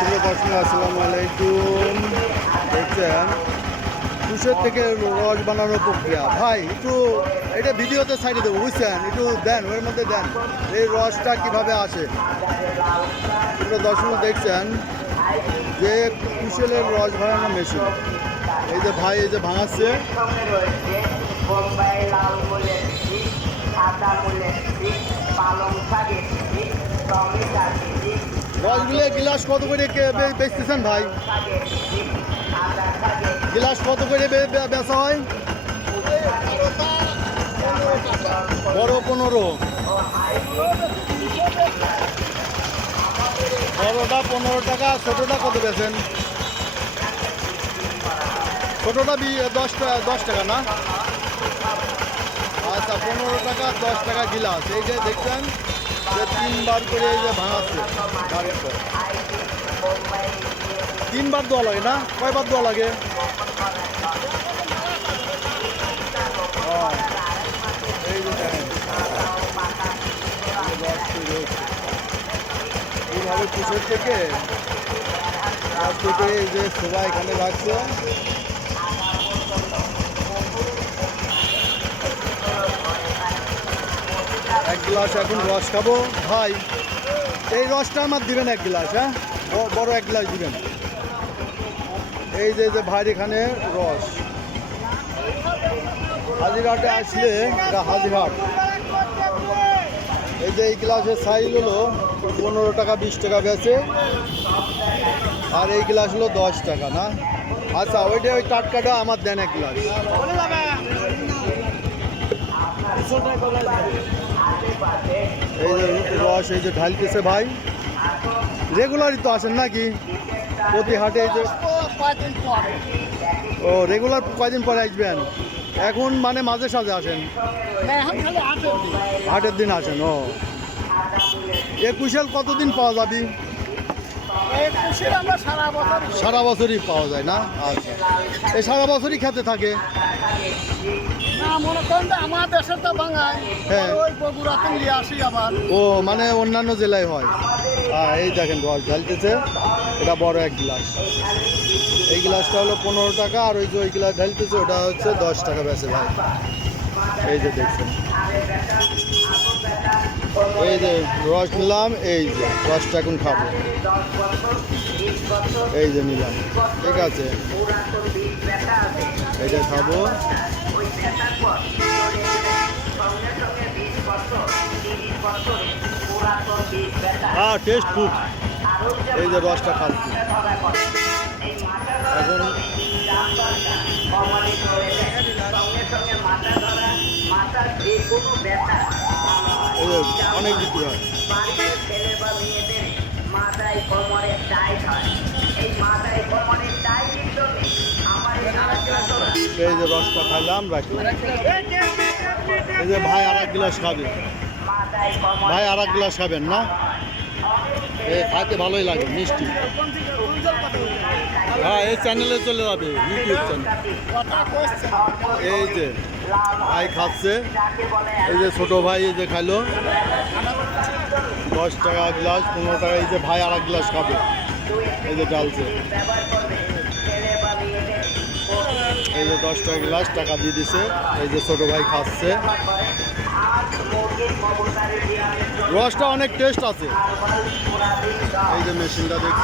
আসসালামু আলাইকুম। দেখছেন? কুশের থেকে রস বানানোর প্রক্রিয়া। ভাই, একটু এটা ভিডিওতে সাইডে দেবো, বুঝছেন? একটু দেন, ওর মধ্যে দেন। এই রসটা কীভাবে আসে? প্রিয় দর্শক, দেখছেন? যে কুশেলের রস বানানোর মেশিন। এই যে ভাই, এই যে ভাঙাচ্ছে। রয়েছে রসগুলো গ্লাস কত করে বেচতেছেন ভাই? গ্লাস কত করে বেচা হয়? বড় পনেরো। বড়টা পনেরো টাকা, ছোটোটা কত বেছেন ছোটোটা দশ টাকা দশ টাকা না? আচ্ছা পনেরো টাকা, দশ টাকা গিলাস। এই যে দেখছেন যে তিনবার করে এই যে ভাঙাচ্ছে তিনবার দেওয়া লাগে না? কয়বার দেওয়া লাগে। এইভাবে রস থেকে এই যে সবাই এখানে রাখছে এক গ্লাস এখন রস খাব। ভাই, এই রসটা আমার দিবেন এক গ্লাস হ্যাঁ? বড় এক গ্লাস দিবেন। এই যে যে ভাইয়ের এখানে রস। হাজিরহাটে আসলে এটা হাজিরহাট এই যে এই গ্লাসের সাইজ হলো পনেরো টাকা, বিশ টাকা বেচে, আর এই গ্লাস হলো দশ টাকা, না? আচ্ছা ওইটা ওই টাটকাটা আমার দেন এক গ্লাস। এই যে রস এই যে ঢালতেছে ভাই? রেগুলারই তো আসেন নাকি? প্রতি হাটে এই যে ও রেগুলার কয়দিন পরে আসবেন? এখন মানে মাঝে সাঝে আসেন? হাটের দিন আসেন, ও। একুশেল কতদিন পাওয়া যাবি? সারা বছরই পাওয়া যায় না? আচ্ছা। এই সারা বছরই খেতে থাকে? হ্যাঁ। ও মানে অন্যান্য জেলায় হয়। হ্যাঁ এই দেখেন রস ঢালতেছে। এটা বড় এক গ্লাস। এই গ্লাসটা হলো পনেরো টাকা আর ওই যে ওই গ্লাস ঢালতেছে ওটা হচ্ছে দশ টাকা বেচে ভাই। এই যে দেখছেন। এই যে রস নিলাম এই যে রসটা এখন খাব। এই যে নিলাম। ঠিক আছে। এইটা খাব। হ্যাঁ টেস্ট খুব এই যে রসটা খাচ্ছি। এখন অনেক বিক্রি হয়। বাড়িতে ছেলে বা মেয়েদের মাথায় কোমরে টাইট হয়। এই যে রসটা খাইলাম রাখলাম এই যে ভাই আর এক গ্লাস খাবে। ভাই আর এক গ্লাস খাবেন না? এ খাইতে ভালোই লাগে, মিষ্টি। হ্যাঁ এই চ্যানেলে চলে যাবে ইউটিউব চ্যানেল এই যে ভাই খাচ্ছে। এই যে ছোট ভাই এই যে খাইলো। দশ টাকা গ্লাস, পনেরো টাকা, এই যে ভাই আর এক গ্লাস খাবে। এই যে ডালছে। এই যে দশ টাকা গ্লাস টাকা দিয়ে দিছে, এই যে ছোট ভাই খাচ্ছে। রসটা অনেক টেস্ট আছে। এই যে মেশিনটা দেখছি